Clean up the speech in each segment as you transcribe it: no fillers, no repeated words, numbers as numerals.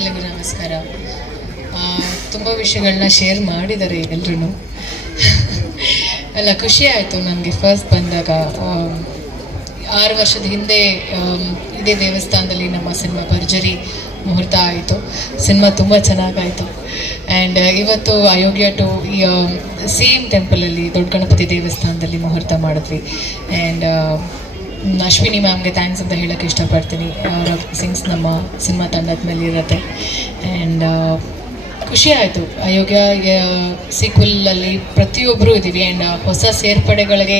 ಎಲ್ಲರಿಗೂ ನಮಸ್ಕಾರ. ತುಂಬ ವಿಷಯಗಳನ್ನ ಶೇರ್ ಮಾಡಿದ್ದಾರೆ ಎಲ್ಲರೂ. ಅಲ್ಲ, ಖುಷಿ ಆಯಿತು ನನಗೆ ಫಸ್ಟ್ ಬಂದಾಗ. 6 ವರ್ಷದ ಹಿಂದೆ ಇದೇ ದೇವಸ್ಥಾನದಲ್ಲಿ ನಮ್ಮ ಸಿನಿಮಾ ಭರ್ಜರಿ ಮುಹೂರ್ತ ಆಯಿತು. ಸಿನಿಮಾ ತುಂಬ ಚೆನ್ನಾಗಾಯಿತು. ಆ್ಯಂಡ್ ಇವತ್ತು ಅಯೋಗ್ಯ ಟು ಸೇಮ್ ಟೆಂಪಲಲ್ಲಿ ದೊಡ್ಡ ಗಣಪತಿ ದೇವಸ್ಥಾನದಲ್ಲಿ ಮುಹೂರ್ತ ಮಾಡಿದ್ವಿ. ಆ್ಯಂಡ್ ಅಶ್ವಿನಿ ಮ್ಯಾಮ್ಗೆ ಥ್ಯಾಂಕ್ಸ್ ಅಂತ ಹೇಳೋಕ್ಕೆ ಇಷ್ಟಪಡ್ತೀನಿ. ಅವರ ಸಿಂಗ್ಸ್ ನಮ್ಮ ಸಿನಿಮಾ ತಂಡದ ಮೇಲೆ ಇರುತ್ತೆ. ಆ್ಯಂಡ್ ಖುಷಿ ಆಯಿತು. ಅಯೋಗ್ಯ ಸೀಕ್ವಲಲ್ಲಿ ಪ್ರತಿಯೊಬ್ಬರೂ ಇದ್ದೀವಿ. ಆ್ಯಂಡ್ ಹೊಸ ಸೇರ್ಪಡೆಗಳಿಗೆ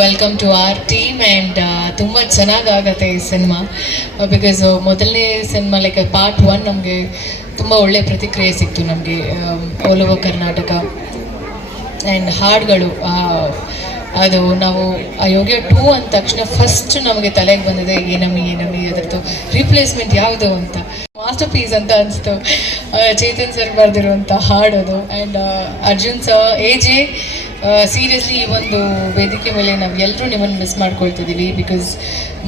welcome to our team. And ತುಂಬ ಚೆನ್ನಾಗಾಗತ್ತೆ ಈ ಸಿನಿಮಾ. ಬಿಕಾಸ್ ಮೊದಲನೇ ಸಿನಿಮಾ ಲೈಕ್ ಪಾರ್ಟ್ 1 ನಮಗೆ ತುಂಬ ಒಳ್ಳೆಯ ಪ್ರತಿಕ್ರಿಯೆ ಸಿಕ್ತು ನಮಗೆ ಆಲ್ ಓವರ್ ಕರ್ನಾಟಕ. ಆ್ಯಂಡ್ ಹಾಡುಗಳು ಅದು ನಾವು ಅಯೋಗ್ಯ 2 ಅಂದ ತಕ್ಷಣ ಫಸ್ಟ್ ನಮಗೆ ತಲೆಗೆ ಬಂದಿದೆ ಏನಮ್ಮಿ ಅದರದ್ದು ರೀಪ್ಲೇಸ್ಮೆಂಟ್ ಯಾವುದು ಅಂತ. ಮಾಸ್ಟರ್ ಪೀಸ್ ಅಂತ ಅನಿಸ್ತು. ಚೇತನ್ ಸರ್ ಬರೆದಿರುವಂಥ ಹಾಡೋದು. And Arjun sir AJ seriously ಈ ಒಂದು ವೇದಿಕೆ ಮೇಲೆ ನಾವು ಎಲ್ಲರೂ ನಿಮ್ಮನ್ನು ಮಿಸ್ ಮಾಡ್ಕೊಳ್ತಿದ್ದೀವಿ. ಬಿಕಾಸ್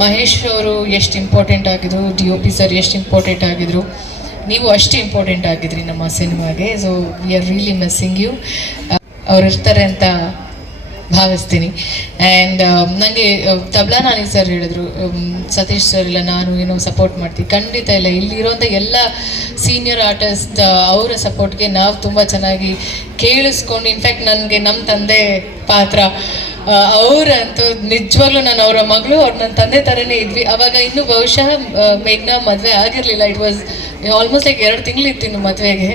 ಮಹೇಶ್ ಅವರು ಎಷ್ಟು ಇಂಪಾರ್ಟೆಂಟ್ ಆಗಿದ್ರು, DOP ಸರ್ ಎಷ್ಟು ಇಂಪಾರ್ಟೆಂಟ್ ಆಗಿದ್ರು, ನೀವು ಅಷ್ಟು ಇಂಪಾರ್ಟೆಂಟ್ ಆಗಿದ್ರಿ ನಮ್ಮ ಸಿನಿಮಾಗೆ. So we are really missing you. ಅವ್ರು ಇರ್ತಾರೆ ಅಂತ ಭಾವಿಸ್ತೀನಿ. ಆ್ಯಂಡ್ ನನಗೆ ತಬ್ಲಾ ನಾನಿ ಸರ್ ಹೇಳಿದ್ರು, ಸತೀಶ್ ಸರ್ ಇಲ್ಲ ನಾನು ಏನೋ ಸಪೋರ್ಟ್ ಮಾಡ್ತೀವಿ. ಖಂಡಿತ ಇಲ್ಲ, ಇಲ್ಲಿರೋಂಥ ಎಲ್ಲ ಸೀನಿಯರ್ ಆರ್ಟಿಸ್ಟ್ ಅವರ ಸಪೋರ್ಟ್ಗೆ ನಾವು ತುಂಬ ಚೆನ್ನಾಗಿ ಕೇಳಿಸ್ಕೊಂಡು, ಇನ್ಫ್ಯಾಕ್ಟ್ ನನಗೆ ನಮ್ಮ ತಂದೆ ಪಾತ್ರ ಅವರಂತೂ ನಿಜವಾಗ್ಲೂ ನಾನು ಅವರ ಮಗಳು, ಅವ್ರು ನನ್ನ ತಂದೆ ಥರನೇ ಇದ್ವಿ. ಆವಾಗ ಇನ್ನೂ ಬಹುಶಃ ಮೇಘ್ನಾ ಮದುವೆ ಆಗಿರಲಿಲ್ಲ. ಇಟ್ ವಾಸ್ ಆಲ್ಮೋಸ್ಟ್ ಲೈಕ್ 2 ತಿಂಗಳಿತ್ತು ಇನ್ನು ಮದುವೆಗೆ.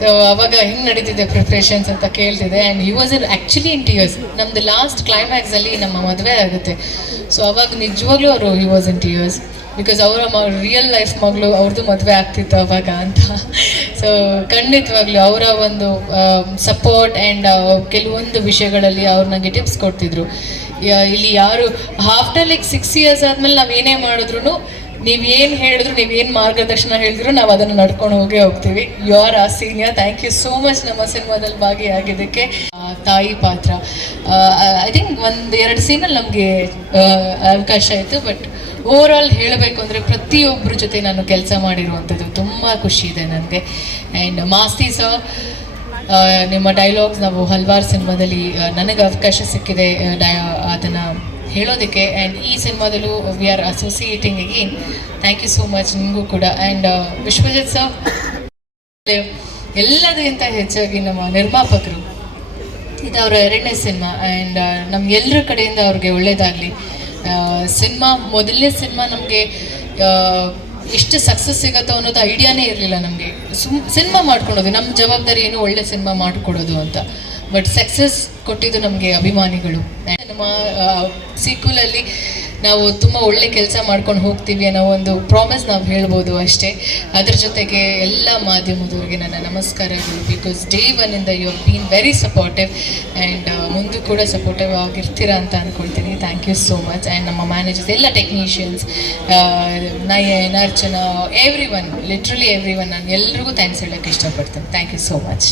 ಸೊ ಅವಾಗ ಹಿಂಗೆ ನಡೀತಿದೆ ಪ್ರಿಪ್ರೇಷನ್ಸ್ ಅಂತ ಕೇಳ್ತಿದ್ದೆ. And he was actually in tears. ನಮ್ಮದು ಲಾಸ್ಟ್ ಕ್ಲೈಮ್ಯಾಕ್ಸಲ್ಲಿ ನಮ್ಮ ಮದುವೆ ಆಗುತ್ತೆ. ಸೊ ಅವಾಗ ನಿಜವಾಗ್ಲೂ ಅವರು he was in tears. Because ಅವರ ರಿಯಲ್ ಲೈಫ್ ಮಗಳು ಅವ್ರದ್ದು ಮದುವೆ ಆಗ್ತಿತ್ತು ಅವಾಗ ಅಂತ. ಸೊ ಖಂಡಿತವಾಗ್ಲೂ ಅವರ ಒಂದು ಸಪೋರ್ಟ್ ಆ್ಯಂಡ್ ಕೆಲವೊಂದು ವಿಷಯಗಳಲ್ಲಿ ಅವ್ರು ನನಗೆ ಟಿಪ್ಸ್ ಕೊಡ್ತಿದ್ರು. ಇಲ್ಲಿ ಯಾರು ಆಫ್ಟರ್ ಲೈಕ್ 6 ಇಯರ್ಸ್ ಆದಮೇಲೆ ನಾವು ಏನೇ ಮಾಡಿದ್ರು, ನೀವೇನು ಹೇಳಿದ್ರು, ನೀವೇನು ಮಾರ್ಗದರ್ಶನ ಹೇಳಿದ್ರು, ನಾವು ಅದನ್ನು ನಡ್ಕೊಂಡು ಹೋಗ್ತೀವಿ. You are a senior. Thank you so much ನಮ್ಮ ಸಿನಿಮಾದಲ್ಲಿ ಭಾಗಿಯಾಗಿದ್ದಕ್ಕೆ. ತಾಯಿ ಪಾತ್ರ ಐ ಥಿಂಕ್ 1-2 ಸೀನಲ್ಲಿ ನಮಗೆ ಅವಕಾಶ ಇತ್ತು. ಬಟ್ ಓವರ್ ಆಲ್ ಹೇಳಬೇಕು ಅಂದರೆ ಪ್ರತಿಯೊಬ್ಬರ ಜೊತೆ ನಾನು ಕೆಲಸ ಮಾಡಿರುವಂಥದ್ದು ತುಂಬ ಖುಷಿ ಇದೆ ನನಗೆ. ಆ್ಯಂಡ್ ಮಾಸ್ತಿ ಸರ್, ನಿಮ್ಮ ಡೈಲಾಗ್ಸ್ ನಾವು ಹಲವಾರು ಸಿನಿಮಾದಲ್ಲಿ ನನಗೆ ಅವಕಾಶ ಸಿಕ್ಕಿದೆ ಅದನ್ನು ಹೇಳೋದಕ್ಕೆ. ಆ್ಯಂಡ್ ಈ ಸಿನಿಮಾದಲ್ಲೂ we are associating again. Thank you so much ನಿಮಗೂ ಕೂಡ. ಆ್ಯಂಡ್ ವಿಶ್ವಜಿತ್ ಸರ್, ಎಲ್ಲದಕ್ಕಿಂತ ಹೆಚ್ಚಾಗಿ ನಮ್ಮ ನಿರ್ಮಾಪಕರು, ಇದು ಅವರ 2ನೇ ಸಿನಿಮಾ. ಆ್ಯಂಡ್ ನಮ್ಗೆಲ್ಲರ ಕಡೆಯಿಂದ ಅವ್ರಿಗೆ ಒಳ್ಳೆಯದಾಗಲಿ. ಸಿನಿಮಾ ಮೊದಲನೇ ಸಿನಿಮಾ ನಮಗೆ ಎಷ್ಟು ಸಕ್ಸಸ್ ಸಿಗುತ್ತೋ ಅನ್ನೋದು ಐಡಿಯಾನೇ ಇರಲಿಲ್ಲ ನಮಗೆ. ಸಿನಿಮಾ ಮಾಡ್ಕೊಡೋದು ನಮ್ಮ ಜವಾಬ್ದಾರಿ ಏನು, ಒಳ್ಳೆ ಸಿನಿಮಾ ಮಾಡಿಕೊಡೋದು ಅಂತ. ಬಟ್ ಸಕ್ಸಸ್ ಕೊಟ್ಟಿದ್ದು ನಮಗೆ ಅಭಿಮಾನಿಗಳು. ನಮ್ಮ ಸೀಕ್ವಲಲ್ಲಿ ನಾವು ತುಂಬ ಒಳ್ಳೆ ಕೆಲಸ ಮಾಡ್ಕೊಂಡು ಹೋಗ್ತೀವಿ ಅನ್ನೋ ಒಂದು ಪ್ರಾಮಿಸ್ ನಾವು ಹೇಳ್ಬೋದು ಅಷ್ಟೇ. ಅದ್ರ ಜೊತೆಗೆ ಎಲ್ಲ ಮಾಧ್ಯಮದವ್ರಿಗೆ ನನ್ನ ನಮಸ್ಕಾರಗಳು. ಬಿಕಾಸ್ ಡೇ 1 ಇಂದ you have been very supportive. And ಮುಂದೆ ಕೂಡ ಸಪೋರ್ಟಿವ್ ಆಗಿರ್ತೀರಾ ಅಂತ ಅಂದ್ಕೊಳ್ತೀನಿ. Thank you so much. And ನಮ್ಮ ಮ್ಯಾನೇಜರ್ಸ್, ಎಲ್ಲ technicians, Nayan, Archana, everyone, literally everyone, ನಾನು ಎಲ್ರಿಗೂ ಥ್ಯಾಂಕ್ಸ್ ಹೇಳೋಕ್ಕೆ ಇಷ್ಟಪಡ್ತೀನಿ. Thank you so much.